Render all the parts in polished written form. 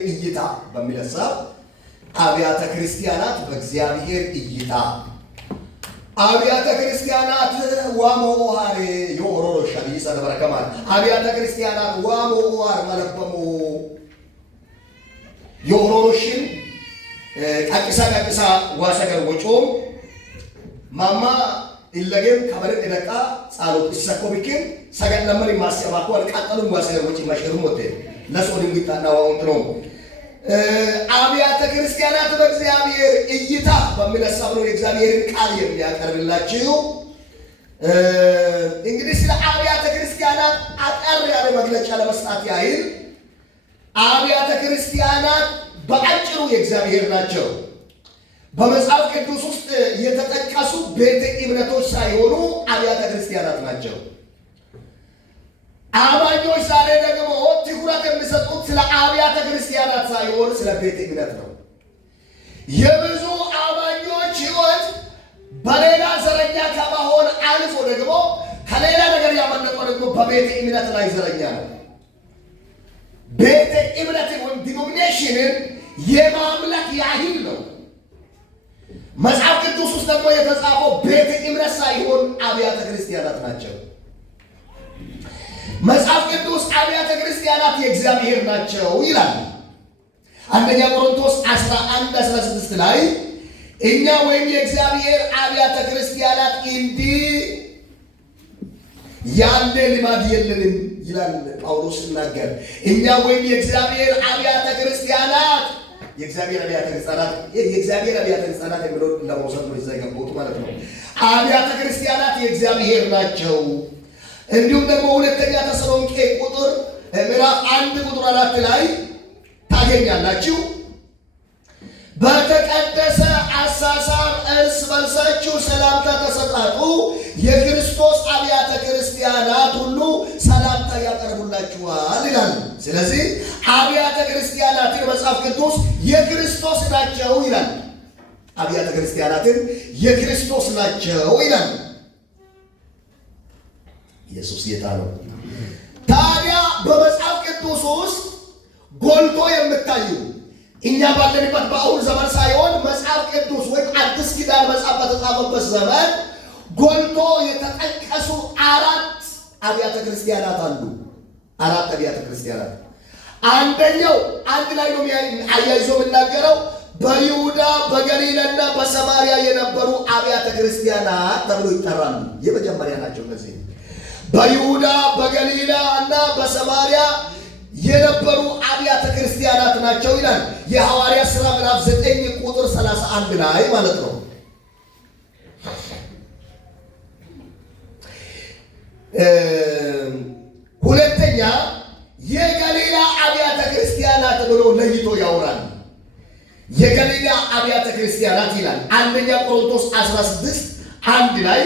እይታ በሚል ሐሳብ አብያተ ክርስቲያናት በእግዚአብሔር እይታ አብያተ ክርስቲያናት ዋሞሃሬ የኦሮሮ ሸቢሰ ደበረከማል አብያተ ክርስቲያናት ዋሞሃር መለበሙ የኦሮሮሽን ቃቂሳ ዋሰገር ወጮም ማማ ኢለገም ከበረድ ደቃ ጻሎት ይሰኮብክን ሰገድ ለምን ማሰባኩ አልቃጠሉም ዋሰገር ወጪ ማሽሩ ሞተ ለሶዲም ጊታና ዋውንት ነው አብያተ ክርስቲያናት በእግዚአብሔር እይታ በሚል ሐሳብ ነው የእግዚአብሔርን ቃል የሚያቀርብላችሁ። እንግዲህ ስለ አብያተ ክርስቲያናት አጠር ያለ መግለጫ ለመስጠት ያህል አብያተ ክርስቲያናት በአጭሩ የእግዚአብሔር ናቸው። በመጽሐፍ ቅዱስ ውስጥ የተጠቀሱ ቤተ እምነቶች ሳይሆኑ አብያተ ክርስቲያናት ናቸው። አማኞች ዛሬ ደግሞ ትኩረት የሚሰጡት ስለ አብያተ ክርስቲያናት ሳይሆን ስለ ቤተ እምነት ነው። የብዙ አማኞች ሕይወት በሌላ ዘረኛ ከመሆን አልፎ ደግሞ ከሌላ ነገር ያመለጠው ደግሞ በቤተ እምነት ላይ ዘረኛ ነው። ቤተ እምነትን ወይም ዲኖሚኔሽንን የማምለክ ያህል ነው። መጽሐፍ ቅዱስ ውስጥ ደግሞ የተጻፈው ቤተ እምነት ሳይሆን አብያተ ክርስቲያናት ናቸው። መጽሐፍ ቅዱስ አብያተ ክርስቲያናት የእግዚአብሔር ናቸው ይላል። አንደኛ ቆሮንቶስ 11:16 ላይ እኛ ወይም የእግዚአብሔር አብያተ ክርስቲያናት እንዲህ ያለ ልማድ የለንም ይላል ጳውሎስ ሲናገር። እኛ ወይም የእግዚአብሔር አብያተ ክርስቲያናት የእግዚአብሔር አብያተ ክርስቲያናት የሚለው ለመውሰድ ነው የዘገቡት ማለት ነው። አብያተ ክርስቲያናት የእግዚአብሔር ናቸው። እንዲሁም ደግሞ ሁለተኛ ተሰሎንቄ ምዕራፍ 1:4 ላይ ታገኛላችሁ። በተቀደሰ አሳሳብ እርስ በርሳችሁ ሰላምታ ተሰጣጡ፣ የክርስቶስ አብያተ ክርስቲያናት ሁሉ ሰላምታ ያቀርቡላችኋል ይላል። ስለዚህ አብያተ ክርስቲያናትን መጽሐፍ ቅዱስ የክርስቶስ ናቸው ይላል። አብያተ ክርስቲያናትን የክርስቶስ ናቸው ይላል። ኢየሱስ ጌታ ነው። ታዲያ በመጽሐፍ ቅዱስ ውስጥ ጎልቶ የምታዩ እኛ ባለንበት በአሁን ዘመን ሳይሆን መጽሐፍ ቅዱስ ወይም አዲስ ኪዳን መጽሐፍ በተጻፈበት ዘመን ጎልቶ የተጠቀሱ 4 አብያተ ክርስቲያናት አሉ። 4 አብያተ ክርስቲያናት። አንደኛው አንድ ላይ ነው አያይዞ የምናገረው በይሁዳ በገሊላና በሰማርያ የነበሩ አብያተ ክርስቲያናት ተብሎ ይጠራሉ። የመጀመሪያ ናቸው እነዚህ። በይሁዳ በገሊላ እና በሰማርያ የነበሩ አብያተ ክርስቲያናት ናቸው ይላል የሐዋርያት ሥራ ምዕራፍ 9:31 ላይ ማለት ነው። ሁለተኛ የገሊላ አብያተ ክርስቲያናት ብሎ ለይቶ ያወራል። የገሊላ አብያተ ክርስቲያናት ይላል አንደኛ ቆሮንቶስ 16:1 ላይ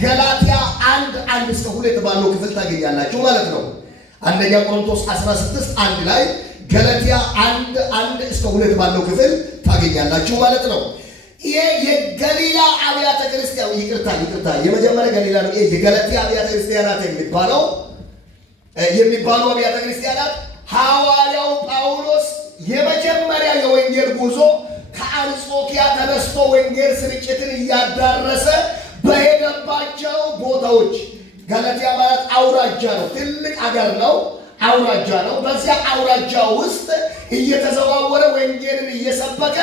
ገላትያ 1:1-2 ባለው ክፍል ታገኛላችሁ ማለት ነው። አንደኛ ቆሮንቶስ 16:1 ላይ ገላትያ 1:1-2 ባለው ክፍል ታገኛላችሁ ማለት ነው። ይሄ የገሊላ አብያተ ክርስቲያን ይቅርታ የመጀመሪያ ገሊላ ነው። ይሄ የገላትያ አብያተ ክርስቲያናት የሚባሉ አብያተ ክርስቲያናት ሐዋርያው ጳውሎስ የመጀመሪያ የወንጌል ጉዞ ከአንጾኪያ ተነስቶ ወንጌል ስርጭትን እያዳረሰ በሄደባቸው ቦታዎች ገላትያ ማለት አውራጃ ነው። ትልቅ አገር ነው፣ አውራጃ ነው። በዚያ አውራጃ ውስጥ እየተዘዋወረ ወንጌልን እየሰበከ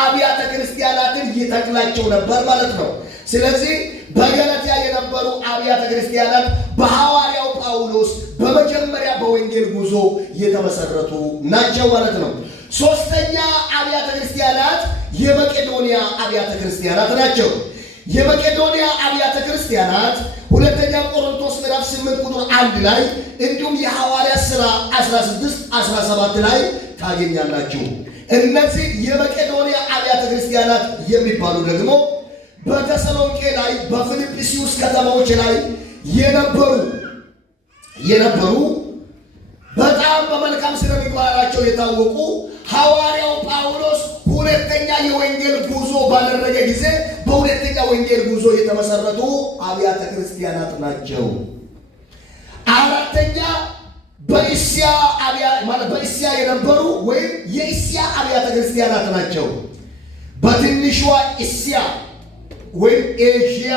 አብያተ ክርስቲያናትን ይተክላቸው ነበር ማለት ነው። ስለዚህ በገላትያ የነበሩ አብያተ ክርስቲያናት በሐዋርያው ጳውሎስ በመጀመሪያ በወንጌል ጉዞ የተመሰረቱ ናቸው ማለት ነው። ሶስተኛ አብያተ ክርስቲያናት የመቄዶንያ አብያተ ክርስቲያናት ናቸው። የመቄዶንያ አብያተ ክርስቲያናት ሁለተኛ ቆሮንቶስ ምዕራፍ 8:1 ላይ እንዲሁም የሐዋርያት ሥራ 16:17 ላይ ታገኛላችሁ። እነዚህ የመቄዶንያ አብያተ ክርስቲያናት የሚባሉ ደግሞ በተሰሎንቄ ላይ በፊልጵስዩስ ከተማዎች ላይ የነበሩ በጣም በመልካም ስነ ምግባራቸው የታወቁ ሐዋርያው ጳውሎስ ሁለተኛ የወንጌል ጉዞ ባደረገ ጊዜ በሁለተኛ ወንጌል ጉዞ የተመሰረቱ አብያተ ክርስቲያናት ናቸው። አራተኛ በእስያ የነበሩ ወይም የእስያ አብያተ ክርስቲያናት ናቸው። በትንሿ እስያ ወይም ኤዥያ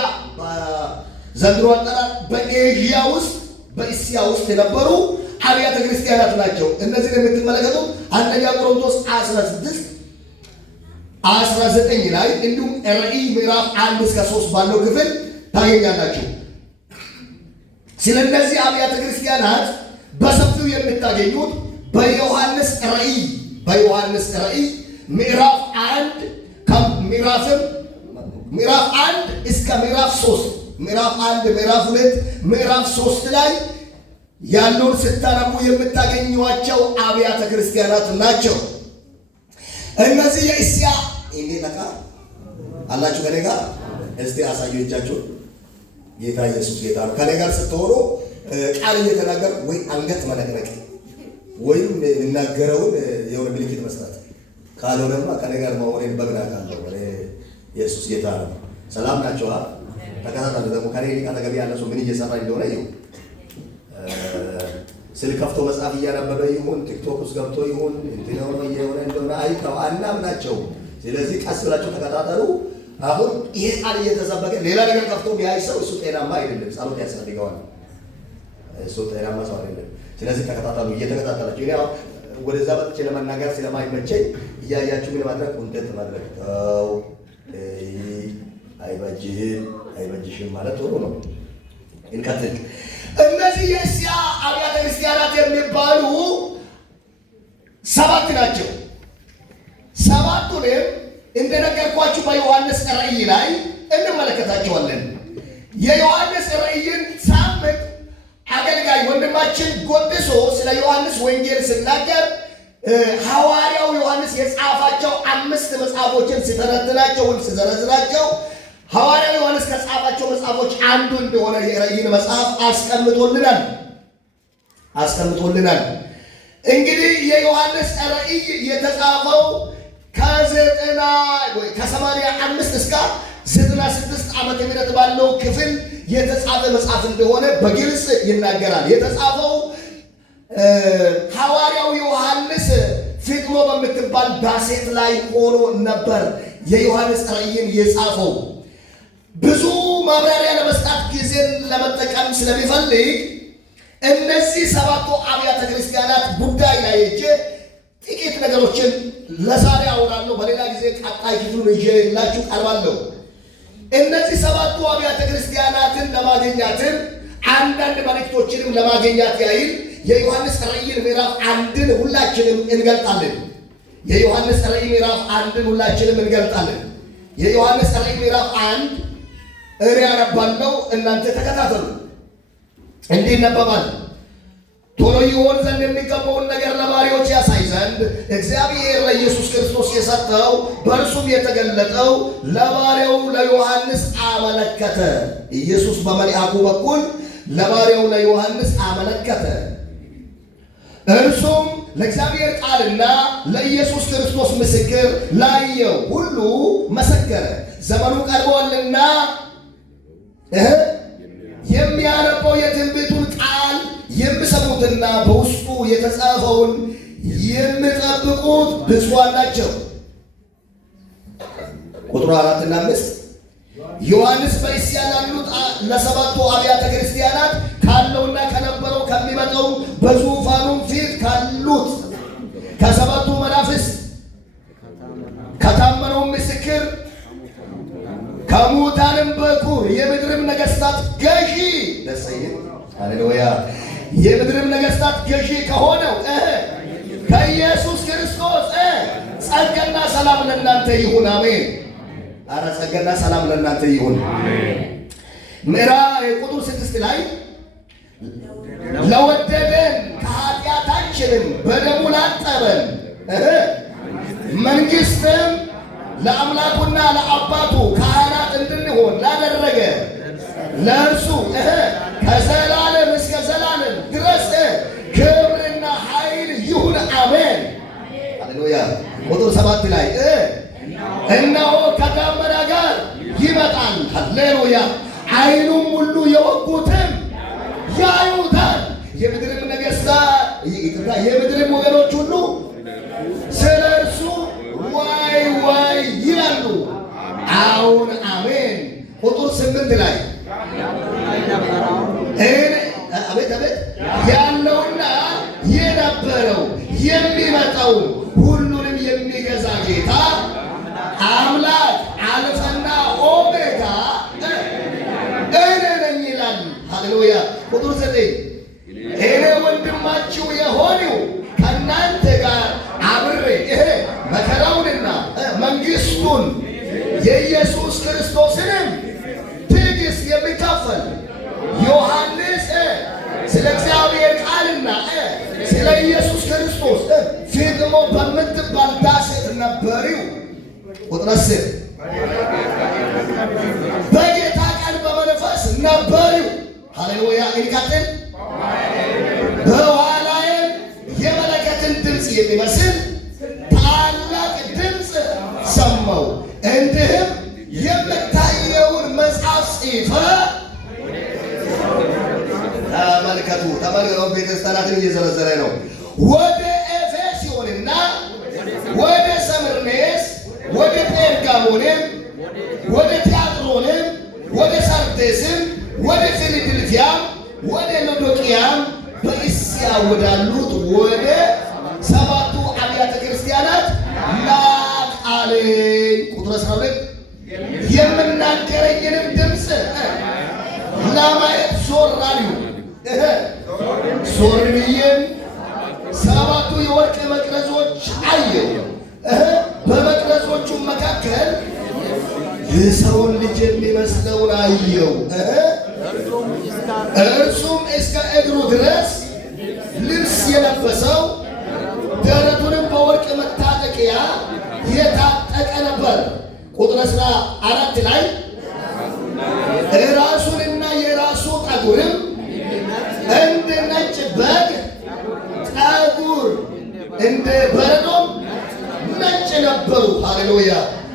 ዘንድሮ አጠራር በኤዥያ ውስጥ በእስያ ውስጥ የነበሩ አብያተ ክርስቲያናት ናቸው። እነዚህን የምትመለከቱት አንደኛ ቆሮንቶስ 16:19 ላይ እንዲሁም ራዕይ ምዕራፍ 1-3 ባለው ክፍል ታገኛላችሁ። ስለ እነዚህ አብያተ ክርስቲያናት በሰፊው የምታገኙት በዮሐንስ ራዕይ ምዕራፍ 1 ምዕራፍ 1 እስከ ምዕራፍ 3 ምዕራፍ 1 ምዕራፍ 2 ምዕራፍ 3 ላይ ያለውን ስታነቡ የምታገኟቸው አብያተ ክርስቲያናት ናቸው። እነዚህ የእስያ እንዴት አላችሁ? ከኔ ጋር እስቲ አሳዩ እጃችሁ። ጌታ ኢየሱስ ጌታ ነው። ከኔ ጋር ስትሆኑ ቃል እየተናገር ወይ አንገት መነቅነቅ ወይም እናገረውን የሆነ ምልክት መስጠት ካልሆነማ ከኔ ጋር መሆኔን በምን አውቃለሁ? ኢየሱስ ጌታ ነው። ሰላም ናቸው። ተከታተሉ። ደግሞ ከኔ አጠገብ ያለ ሰው ምን እየሰራ እንደሆነ ይሁን ስልክ ከፍቶ መጽሐፍ እያነበበ ይሁን ቲክቶክ ውስጥ ገብቶ ይሁን እንትን የሆነ እንደሆነ አይተው አናምናቸው። ስለዚህ ቀስ ብላችሁ ተከታተሉ። አሁን ይሄ ቃል እየተሰበከ ሌላ ነገር ከፍቶ ቢያይ ሰው እሱ ጤናማ አይደለም፣ ጸሎት ያስፈልገዋል። እሱ ጤናማ ሰው አይደለም። ስለዚህ ተከታተሉ። እየተከታተላችሁ እኔ አሁን ወደዛ መጥቼ ለመናገር ስለማይመቸኝ እያያችሁ ምን ማድረግ ኮንቴንት ማድረግ ተው። አይበጅሽም ማለት ጥሩ ነው። እንቀጥል። እነዚህ የእስያ አብያተ ክርስቲያናት የሚባሉ 7 ናቸው። 7ቱንም እንደነገርኳችሁ በዮሐንስ ራዕይ ላይ እንመለከታቸዋለን። የዮሐንስ ራዕይን ሳምንት አገልጋይ ወንድማችን ጎድሶ ስለ ዮሐንስ ወንጌል ሲናገር ሐዋርያው ዮሐንስ የጻፋቸው 5 መጽሐፎችን ሲተነትናቸው ወይም ሲዘረዝራቸው ሐዋርያው ዮሐንስ ከጻፋቸው መጽሐፎች አንዱ እንደሆነ የራዕይን መጽሐፍ አስቀምጦልናል። እንግዲህ የዮሐንስ ራዕይ የተጻፈው ከ85 እስከ 96 ዓመተ ምህረት ባለው ክፍል የተጻፈ መጽሐፍ እንደሆነ በግልጽ ይናገራል። የተጻፈው ሐዋርያው ዮሐንስ ፊጥሞ በምትባል ዳሴት ላይ ሆኖ ነበር የዮሐንስ ራዕይን የጻፈው። ብዙ ማብራሪያ ለመስጠት ጊዜን ለመጠቀም ስለሚፈልግ እነዚህ 7ቱ አብያተ ክርስቲያናት ጉዳይ ላይ ጥቂት ነገሮችን ለዛሬ አወራለሁ። በሌላ ጊዜ ቀጣይ ክፍሉን ይዤላችሁ ቀርባለሁ። እነዚህ 7ቱ አብያተ ክርስቲያናትን ለማግኘትም አንዳንድ መልእክቶችንም ለማግኘት ያህል የዮሐንስ ራዕይን ምዕራፍ 1ን ሁላችንም እንገልጣለን። የዮሐንስ ራዕይ ምዕራፍ 1ን ሁላችንም እንገልጣለን። የዮሐንስ ራዕይ ምዕራፍ 1 እኔ አነባለሁ፣ እናንተ ተከታተሉ። እንዲህ ይነበባል። ቶሎ ይሆን ዘንድ የሚገባውን ነገር ለባሪያዎች ያሳይ ዘንድ እግዚአብሔር ለኢየሱስ ክርስቶስ የሰጠው በእርሱም የተገለጠው ለባሪያው ለዮሐንስ አመለከተ። ኢየሱስ በመልአኩ በኩል ለባሪያው ለዮሐንስ አመለከተ። እርሱም ለእግዚአብሔር ቃልና ለኢየሱስ ክርስቶስ ምስክር ላየው ሁሉ መሰከረ። ዘመኑ ቀርቧልና የሚያነበው የትንቢቱን ቃል የሚሰሙትና በውስጡ የተጻፈውን የሚጠብቁት ብፁዓን ናቸው። ቁጥሩ 4 እና 5 ዮሐንስ በእስያ ላሉት ለ7ቱ አብያተ ክርስቲያናት ካለውና ከነበረው ከሚመጣው በዙፋኑም ፊት ካሉት ከ7ቱ መናፍስት ከታመነው ምስክር ከሙታንም በኩር የምድርም ነገሥታት ገዢ ደሰይን ሃሌሉያ የምድርም ነገሥታት ገዢ ከሆነው ከኢየሱስ ክርስቶስ ጸጋና ሰላም ለእናንተ ይሁን። አሜን። አረ ጸጋና ሰላም ለእናንተ ይሁን። ቁጥር 6 ላይ ለወደደን ከኃጢአታችንም በደሙ ላጠበን መንግሥትም ለአምላኩና ለአባቱ ካህናት እንድንሆን ላደረገ ለእርሱ ከዘላለም እስከ ዘላለም ድረስ ክብርና ኃይል ይሁን። አሜን። ሃሌሉያ። ቁጥር 7 ላይ እነሆ ከደመና ጋር ይመጣል። ሃሌሉያ። ዓይኑም ሁሉ የወጉትም ያዩታል፣ የምድርም ነገሥታት የምድርም ወገኖች ሁሉ ስለ እርሱ ዋይ ዋይ ይላሉ። አሁን አሜን። ቁጥር 8 ላይ አቤት አቤት ያለውና የነበረው የሚመጣው ሁሉንም የሚገዛ ጌታ አምላክ አልፋና ኦሜጋ እኔ ነኝ ይላል። ሃሌሉያ። ቁጥር 9 እኔ ወንድማችሁ የሆነው ከእናንተ ጋር አብሬ መከራውንና መንግሥቱን የኢየሱስ ክርስቶስንም ትዕግሥት የሚካፈል ዮሐንስ ስለ እግዚአብሔር ቃልና ስለ ኢየሱስ ክርስቶስ ፊልሞ በምትባል ደሴት ነበሪው። ቁጥር 10 በጌታ ቃል በመንፈስ ነበሪው። ሃሌሉያ። ይቀጥል። በኋላዬም የመለከትን ድምፅ የሚመስል ታላቅ ድምፅ ሰማሁ። እንዲህም የምታየውን መጽሐፍ ጽፈህ ተመልከቱ። ቤተክርስቲያናትን እየዘረዘረ ነው። ወደ ኤፌሶንና ወደ ሰምርኔስ፣ ወደ ጴርጋሞንም፣ ወደ ቲያጥሮንም፣ ወደ ሳርዴስም፣ ወደ ፊላዴልፊያም፣ ወደ ሎዶቅያም በእስያ ወዳሉት ወደ 7ቱ አብያተ ክርስቲያናት ላክ አለኝ። ቁጥር 12 የምናገረኝንም ድምፅ ለማየት ዞር አልሁ። ዞር ብዬም 7ቱ የወርቅ መቅረዞች አየሁ። በመቅረዞቹ መካከል የሰውን ልጅ የሚመስለውን አየሁ። እርሱም እስከ እግሩ ድረስ ልብስ የለበሰው ደረቱንም በወርቅ መታጠቂያ የታጠቀ ነበር። ቁጥር 14 ላይ ራሱንና የራሱ ጠጉርም እንደ ነጭ በግ ጠጉር እንደ በረዶም ነጭ ነበሩ። ሃሌሉያ።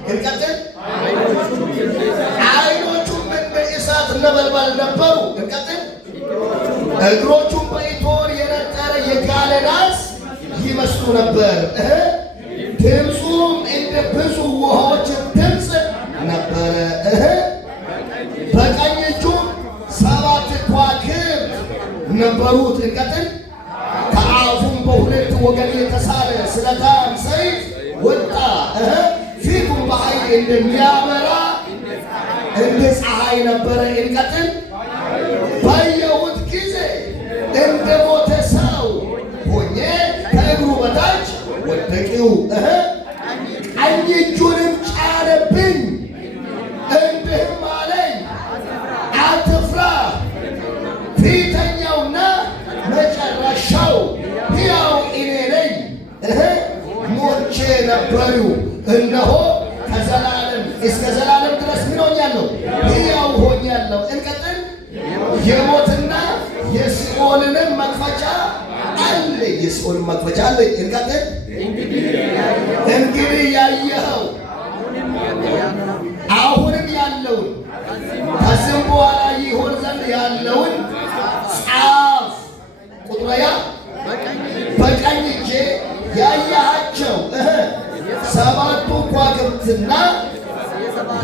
እንቀጥል። ዓይኖቹም እንደ እሳት ነበልባል ነበሩ። እንቀጥል። እግሮቹም በእቶን የነጠረ የጋለ ናስ ይመስሉ ነበር። ድምፁም እንደ ብዙ ውሃዎች ድምፅ ነበረ። በቀኝ እጁም 7 ከዋክብት ነበሩት። እንቀጥል። ከአፉም በሁለት ወገን የተሳለ ስለታም ሰይፍ ወጣ። ፊቱም በኃይል እንደሚያበራ እንደ ፀሐይ ነበረ። እንቀጥል። ባየሁት ጊዜ እንደ ሞተ ሰው ሆኜ ከእግሩ በታች ወደቅሁ። ቀኝ እጁንም ጫነብኝ፣ እንዲህም አለኝ አትፍራ፣ ፊተኛውና መጨረሻው ሕያው እኔ ነኝ። ሞቼ ነበሩ፣ እነሆ ከዘላለም እስከ ዘላለም ድረስ ምን ሆኛለሁ? ሕያው ሆኛለሁ። እንቀጥል። የሞትና የሲኦልንም መክፈቻ አለ። የሲኦልን መክፈቻ አለ። እንቀጥል። እንግዲህ ያየኸው አሁንም ያለውን ከዚህም በኋላ ይሆን ዘንድ ያለውን ጻፍ። ቁጥረያ በቀኝ እጄ ያያቸው 7ቱ ከዋክብትና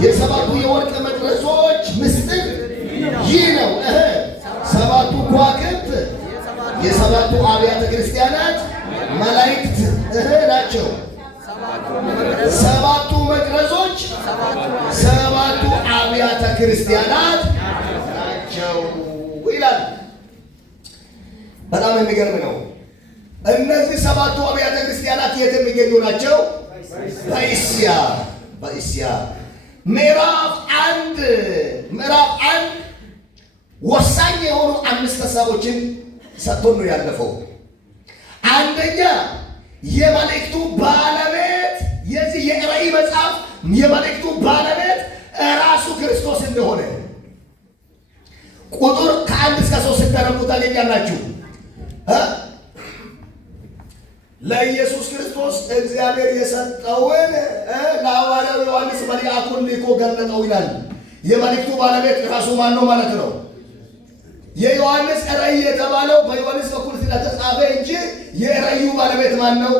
የ7ቱ የወርቅ መቅረዞች ምስጢር ይህ ነው። 7ቱ ከዋክብት የ7ቱ አብያተ ክርስቲያናት መላእክት ናቸው። 7ቱ መቅረዞች 7ቱ አብያተ ክርስቲያናት ናቸው ይላል። በጣም የሚገርም ነው። እነዚህ 7ቱ አብያተ ክርስቲያናት የት የሚገኙ ናቸው? በእስያ። ምዕራፍ አንድ ወሳኝ የሆኑ 5 ሀሳቦችን ሰጥቶን ነው ያለፈው። አንደኛ የመልእክቱ ባለቤት፣ የዚህ የራእይ መጽሐፍ የመልእክቱ ባለቤት ራሱ ክርስቶስ እንደሆነ ቁጥር ከ1 እስከ 3 ስትተረጉ ታገኛላችሁ። ለኢየሱስ ክርስቶስ እግዚአብሔር የሰጠውን ለሐዋርያው ዮሐንስ መልአኩን ልኮ ገለጠው ይላል። የመልእክቱ ባለቤት ራሱ ማን ነው ማለት ነው? የዮሐንስ ራእይ የተባለው በዮሐንስ በኩል ስለተጻፈ እንጂ የራእዩ ባለቤት ማን ነው?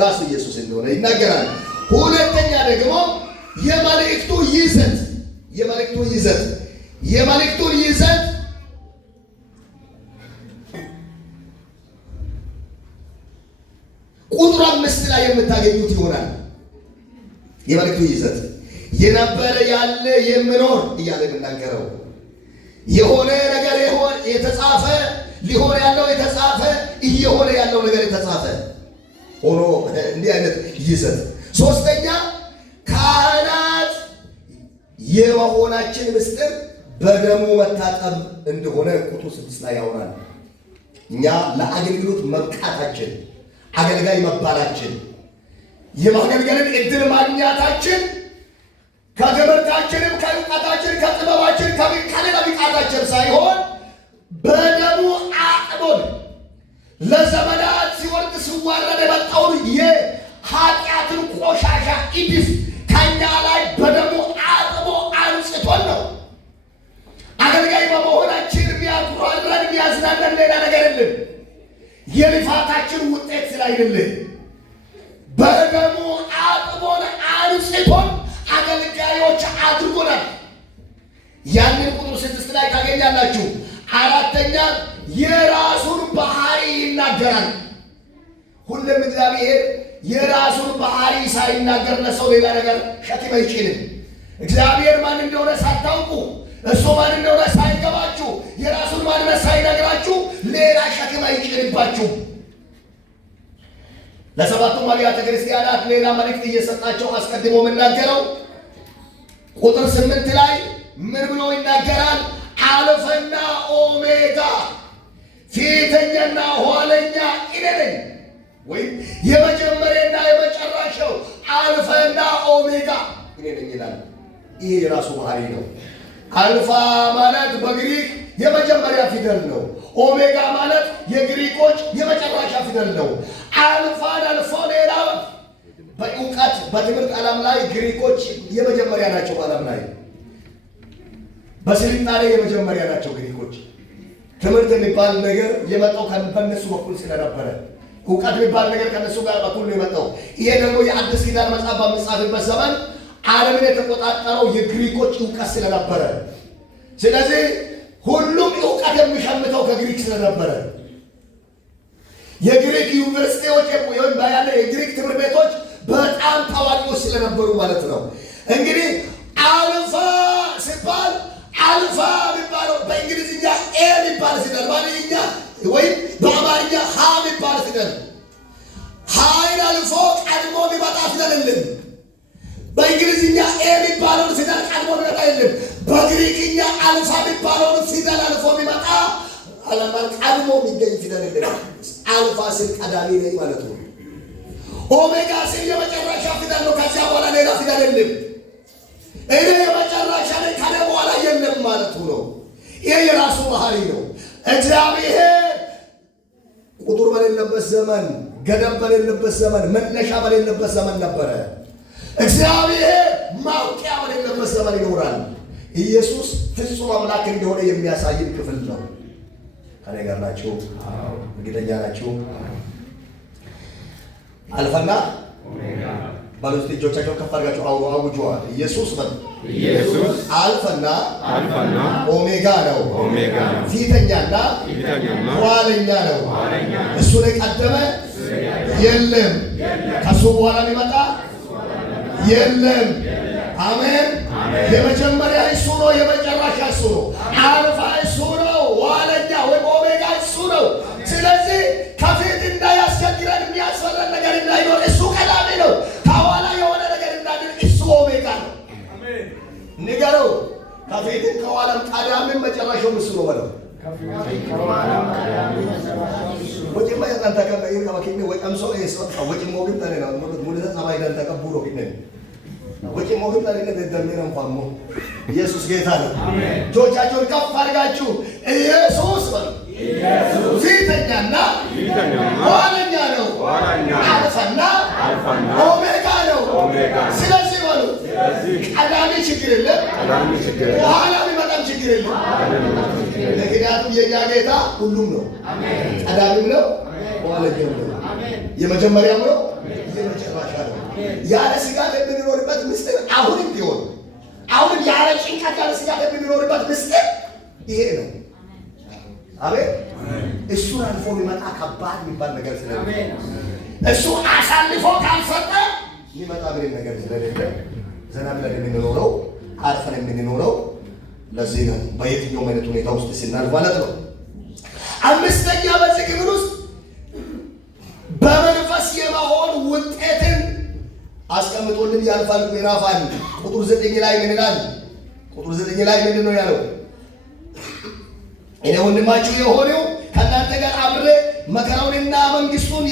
ራሱ ኢየሱስ እንደሆነ ይናገራል። ሁለተኛ ደግሞ የመልእክቱን ይዘት ቁጥር 5 ላይ የምታገኙት ይሆናል። የመልእክቱ ይዘት የነበረ ያለ የሚኖር እያለ የምናገረው የሆነ ነገር የተጻፈ ሊሆን ያለው የተጻፈ እየሆነ ያለው ነገር የተጻፈ ሆኖ እንዲህ አይነት ይዘት። ሶስተኛ ካህናት የመሆናችን ምስጢር በደሙ መታጠብ እንደሆነ ቁጥር 6 ላይ ያወራል። እኛ ለአገልግሎት መብቃታችን፣ አገልጋይ መባላችን፣ የማገልገልን እድል ማግኘታችን ከትምህርታችንም ከእውቀታችን ከጥበባችን ከሌላ ብቃታችን ሳይሆን በደሙ አጥቦን ለዘመናት ሲወርድ ሲዋረድ የመጣውን የኃጢአትን ቆሻሻ ኢድፍ ከኛ ላይ በደሙ አጥቦ አንጽቶን ነው። አገልጋይ በመሆናችን የሚያኩራራን የሚያዝናናን ሌላ ነገር የለም። የልፋታችን ውጤት ስላይደለም በደሙ አጥቦን አንጽቶን አገልጋዮች አድርጎናል። ያንን ቁጥር 6 ላይ ታገኛላችሁ። አራተኛ የራሱን ባህሪ ይናገራል። ሁሉም እግዚአብሔር የራሱን ባህሪ ሳይናገር ለሰው ሌላ ነገር ሸክም አይጭንም። እግዚአብሔር ማን እንደሆነ ሳታውቁ፣ እሱ ማን እንደሆነ ሳይገባችሁ፣ የራሱን ማንነት ሳይነግራችሁ ሌላ ሸክም አይጭንባችሁ። ለሰባቱም አብያተ ክርስቲያናት ሌላ መልእክት እየሰጣቸው አስቀድሞ የምናገረው ቁጥር 8 ላይ ምን ብሎ ይናገራል? አልፈና ኦሜጋ ፊተኛና ኋለኛ እኔ ነኝ። ወይም የመጀመሪያና የመጨረሻው አልፈና ኦሜጋ እኔ ነኝ ይላል። ይሄ የራሱ ባህሪ ነው። አልፋ ማለት በግሪክ የመጀመሪያ ፊደል ነው። ኦሜጋ ማለት የግሪኮች የመጨረሻ ፊደል ነው። አልፋን አልፎ ሌላ በእውቀት በትምህርት ዓለም ላይ ግሪኮች የመጀመሪያ ናቸው። ዓለም ላይ በስልጣኔ የመጀመሪያ ናቸው ግሪኮች። ትምህርት የሚባል ነገር የመጣው ከነሱ በኩል ስለነበረ እውቀት የሚባል ነገር ከነሱ ጋር በኩል ነው የመጣው። ይሄ ደግሞ የአዲስ ኪዳን መጽሐፍ በሚጻፍበት ዘመን ዓለምን የተቆጣጠረው የግሪኮች እውቀት ስለነበረ፣ ስለዚህ ሁሉም እውቀት የሚሸምተው ከግሪክ ስለነበረ የግሪክ ዩኒቨርሲቲዎች ወይም ባያለ የግሪክ ትምህርት ቤቶች በጣም ታዋቂዎች ስለነበሩ ማለት ነው። እንግዲህ አልፋ ሲባል አልፋ የሚባለው በእንግሊዝኛ ኤ የሚባል ፊደል፣ በአማርኛ ወይም በአማርኛ ሀ የሚባል ፊደል፣ ሀይን አልፎ ቀድሞ የሚመጣ ፊደል የለም። በእንግሊዝኛ ኤ የሚባለውን ፊደል ቀድሞ የሚመጣ የለም። በግሪክኛ አልፋ የሚባለውን ፊደል አልፎ የሚመጣ ቀድሞ የሚገኝ ፊደል የለም። አልፋ ስል ቀዳሚ ነኝ ማለት ነው። ኦሜጋ ስል የመጨረሻ ፊደል ነው። ከዚያ በኋላ ሌላ ፊደል የለም። እኔ የመጨረሻ ነኝ ከኔ በኋላ የለም ማለቱ ነው። ይሄ የራሱ ባህሪ ነው። እግዚአብሔር ቁጥር በሌለበት ዘመን፣ ገደብ በሌለበት ዘመን፣ መነሻ በሌለበት ዘመን ነበረ። እግዚአብሔር ማውቂያ በሌለበት ዘመን ይኖራል። ኢየሱስ ፍጹም አምላክ እንደሆነ የሚያሳይን ክፍል ነው። ከኔ ጋር ናችሁ? እርግጠኛ ናችሁ? አልፋና ኦሜጋ ባሉት እጆቻቸውን ከፍ አድርጋችሁ አውጁዋል። ኢየሱስ አልፋና ኦሜጋ ነው። ፊተኛና ኋለኛ ነው። እሱን የቀደመ የለም፣ ከሱ በኋላ የሚመጣ የለም። አሜን። የመጀመሪያ እሱ ነው፣ የመጨረሻ እሱ ነው። አልፋ እሱ ነው፣ ኋለኛ ወይም ኦሜጋ እሱ ነው። ስለዚህ ከፊት እንዳያስቸግረን የሚያስፈራን ነገር እንዳይኖር እሱ ቀዳሚ ነው። ከኋላ የሆነ ነገር እንዳይኖር እሱ ኦሜጋ ነው። ንገረው፣ ከፊትም ከኋላም ቀዳሚም መጨረሻውም እሱ ነው በለው። ኢየሱስ ጌታ ነው። እጆቻችሁን ከፍ አድርጋችሁ ኢየሱስ በሉ። ፊተኛና ኋለኛ ነው፣ አልፋና ኦሜጋ ነው። ስለዚህ በሉ ቀዳሚ ችግር የለም፣ ኋላ የሚመጣም ችግር ችግር የለም። ምክንያቱም የኛ ጌታ ሁሉም ነው። ቀዳሚም ነው፣ ኋለኛም ነው፣ የመጀመሪያም ነው፣ የመጨረሻ ነው። ያለ ስጋት የምንኖርበት ምስጢር አሁንም ቢሆን አሁንም ያለ ጭንቀት ያለ ስጋት የምንኖርበት ምስጢር ይሄ ነው። አሜን። እሱን አልፎ የሚመጣ ከባድ የሚባል ነገር ስለሌለ እሱ አሳልፎ ካልሰጠ የሚመጣ ምንም ነገር ስለሌለ ዘና ብለን የምንኖረው አርፈን የምንኖረው ለዚህ ነው። በየትኛውም አይነት ሁኔታ ውስጥ ስናልፍ ማለት ነው። አምስተኛ በዚህ ክፍል ውስጥ በመንፈስ የመሆን ውጤትን አስቀምጦልን ያልፋል። ምዕራፍ 1 ቁጥር 9 ላይ ምን ይላል? ቁጥር 9 ላይ ምንድን ነው ያለው? እኔ ወንድማችሁ የሆነው ከእናንተ ጋር አብሬ መከራውንና መንግስቱን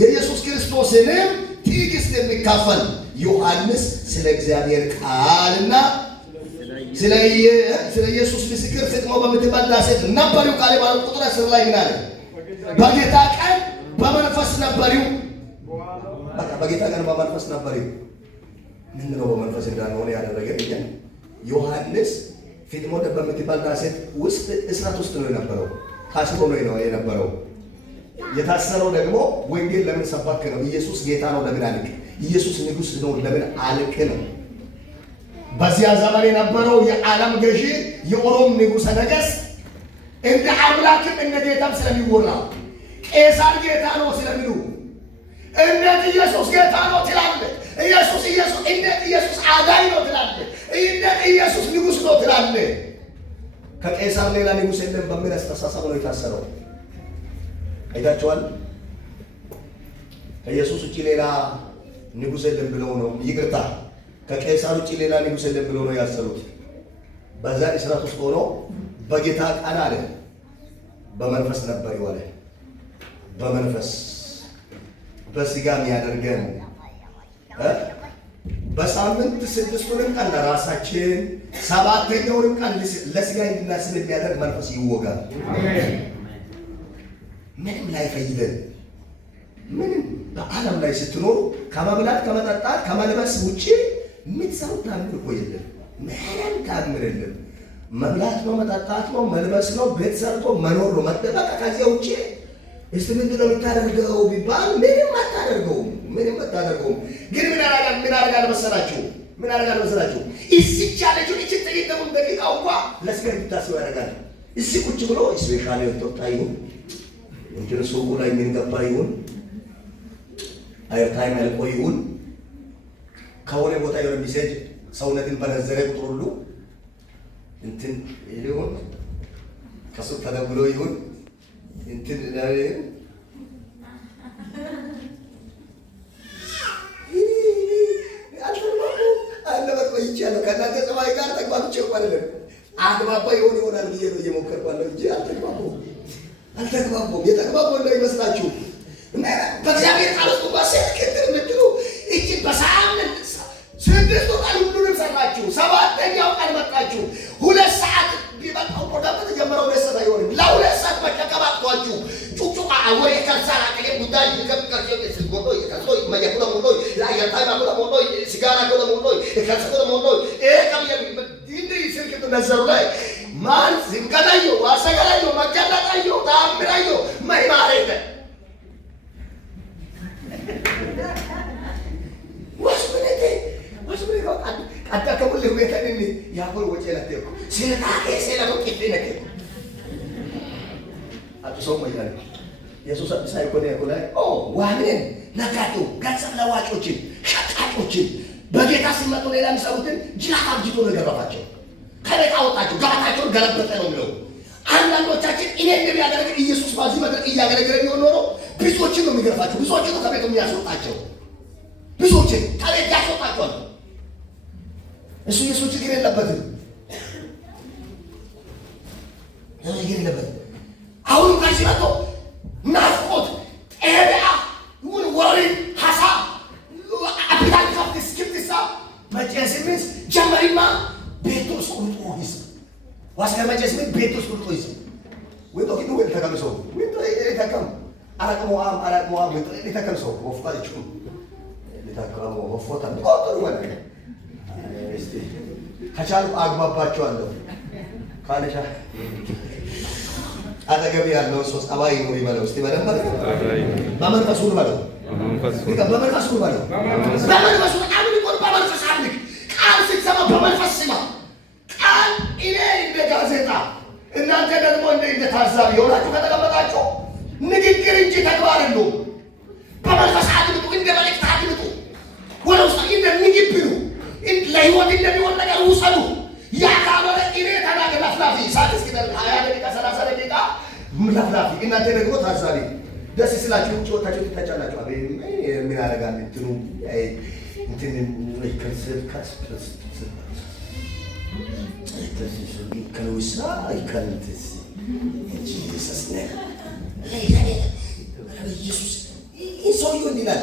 የኢየሱስ ክርስቶስንም ትዕግስት የሚካፈል ዮሐንስ ስለ እግዚአብሔር ቃልና ስለ ኢየሱስ ምስክር ፍጥሞ በምትባል ዳሴት ነበሪው ቃል ማለት ቁጥር 10 ላይ ምን አለ? በጌታ ቀን በመንፈስ ነበሪው። በጌታ ቀን በመንፈስ ነበሪው። ምን ነው በመንፈስ እንዳልሆነ ያደረገን እኛ ዮሐንስ ፍጥሞ በምትባል ዳሴት ውስጥ እስራት ውስጥ ነው የነበረው። ታስሮ ነው የነበረው። የታሰረው ደግሞ ወንጌል ለምን ሰባክ ነው? ኢየሱስ ጌታ ነው ለምን አልክ? ኢየሱስ ንጉሥ ነው ለምን አልክ ነው። በዚያ ዘመን የነበረው የዓለም ገዢ የሮም ንጉሠ ነገሥት እንደ አምላክም እንደ ጌታም ስለሚወራ ቄሳር ጌታ ነው ስለሚሉ እንዴት ኢየሱስ ጌታ ነው ትላለህ? እንዴት ኢየሱስ አዳኝ ነው ትላለህ? እንዴት ኢየሱስ ንጉሥ ነው ትላለህ? ከቄሳር ሌላ ንጉሥ የለም በሚል አስተሳሰብ ነው የታሰረው። አይታችኋል። ከኢየሱስ ውጭ ሌላ ንጉሥ የለም ብለው ነው፣ ይቅርታ ከቄሳር ውጭ ሌላ ንጉሥ የለም ብለው ነው ያሰሩት። በዛ እስራት ውስጥ ሆኖ በጌታ ቀን አለ በመንፈስ ነበር ይዋለ። በመንፈስ በስጋ የሚያደርገን በሳምንት 6ቱንም ቀን ለራሳችን 7ኛውንም ቀን ለስጋ እንድናስብ የሚያደርግ መንፈስ ይወጋል። ምንም ላይ ፈይደን ምንም በዓለም ላይ ስትኖሩ ከመብላት ከመጠጣት ከመልበስ ውጪ የምትሰሩት ታምር እኮ የለም። ምንም ታምር የለም። መብላት ነው፣ መጠጣት ነው፣ መልበስ ነው፣ ቤት ሰርቶ መኖር ነው፣ መጠበቅ። ከዚያ ውጪ እስቲ ምንድን ነው የምታደርገው ቢባል ምንም አታደርገውም። ግን ምን አደርጋለሁ መሰላችሁ? እዚህ ያለችው እቺ ተይተውን ደቂቃ እንኳን ለስጋ እንድታስቡ ያደርጋል። እዚህ ቁጭ ብሎ ስፔሻሊ ወጥታ ይሁን እንትን ሱቁ ላይ ምን ገባ ይሁን አይታይም አልቆ ይሁን ከሆነ ቦታ የሆነ ሜሴጅ ሰውነትን በነዘረ ቁጥር ሁሉ እንትን ይሁን ከሱ ተደውሎ ይሁን እንትን ላይ አለበት ቆይቻለሁ። ከእናንተ ጸባይ ጋር ተግባብቼ እኮ አይደለም አግባባ ይሆናል ብዬ ነው እየሞከርኩ ያለው እንጂ አልተግባባሁም። የተግባባው እንዳይመስላችሁ እና በእግዚአብሔር ቃል ውስጥ ባሰት ክትር ምትሉ እቺ በሳምንት 6ቱ ቀን ሁሉንም ሰራችሁ፣ 7ኛው ቀን መጣችሁ። 2 ሰዓት ቢበቃው ፕሮግራም ተጀመረው ለሰታ ይሆን ለ2 ሰዓት መከከባቷችሁ ጩጩቃ ወሬ ከርሳራ ከለ ጉዳይ ከከከከ ሲጎዶ ይከሶ ማያቁላ ሞዶ ያያታይ ማቁላ ሞዶ ሲጋራ ኮላ ሞዶ ከከከ ሞዶ ከሚያ እንዴ ስልክ ተነዘሩ ላይ ማን ዝንቀታዮ ዋሰገራዮ መቀጣጣዮ ታምራዮ ማይማረይተ ወስብኔ አዳከ ሁሉ ቤተኒ ያቆይ ወጨላቴ ሲላቄ ሲላቆ ቂጥነከ አጥሶ ማይላል ኢየሱስ ሳይኮነ ያቆላይ ዋምን ነጋዴ ገንዘብ ለዋጮችን ሸቃጮችን በጌታ ሲመጡ ሌላ የሚሰሩትን ጅራፍ አብጅቶ ነው ገረፋቸው። ከቤት አወጣቸው፣ ጋታቸውን ገለበጠ ነው የሚለው። አንዳንዶቻችን እኔ እንደሚያደርግ ኢየሱስ ባዚህ መድረክ እያገለገለ ቢሆን ኖሮ ብዙዎችን ነው የሚገርፋቸው፣ ብዙዎችን ነው ከቤት የሚያስወጣቸው፣ ብዙዎችን ከቤት ያስወጣቸዋል። እሱ ኢየሱስ ችግር የለበትም። አሁን ከዚህ መጥቶ ናፍቆት ጤቢያ ይሁን ወሬ ሀሳብ አፒታይት ካፍትስ ክፍትሳ መጨስምስ ጀመሪማ ቤቶስ ቁርጦ ይዝ ዋስከ መጨስምስ ቤቶስ ቁርጦ ይዝ ወይቶ ግን ወይ ተከምሶ ወይቶ ተከም አራቅሞአም ወይቶ ተከምሶ ወፍታችሁ ለታከሙ ወፍታ ቆጥሩ ማለት እስቲ ከቻሉ አግባባቸዋለሁ ካለሻ አጠገብ ያለው ሶስት አባይ ነው ይበለው። እስቲ በደንብ በመንፈሱ በለው። በመንፈሱ በለው። በመንፈሱ አምልኮ በመንፈስ አምልክ። ቃል ስትሰማ በመንፈስ ስማ። ቃል እኔ እንደ ጋዜጣ እናንተ ደግሞ እንደ ታዛቢ ሆናችሁ ከተቀመጣችሁ ንግግር እንጂ ተግባር የለውም። በመንፈስ አድምጡ፣ እንደ መልእክት አድምጡ። ወደ ውስጥ እንደ ምግብ ብሉ። ለህይወት እንደሚሆን ነገር ውሰዱ። ያ ካልሆነ እኔ ተናገር ለፍላፊ ሰዓት እስኪደርስ 20 ደቂቃ 30 ደቂቃ ለፍላፊ። እናንተ ደግሞ ታዛቢ ደስ ስላችሁ ውጭ ወጣችሁ ትታጫላችሁ። አቤት ምን ያደርጋል እንትኑ እንትን ይከስብ ካስፕረስ ከሉሳ ይከንትስ ኢየሱስ ነ ኢየሱስ ይሶዩ እንዲላል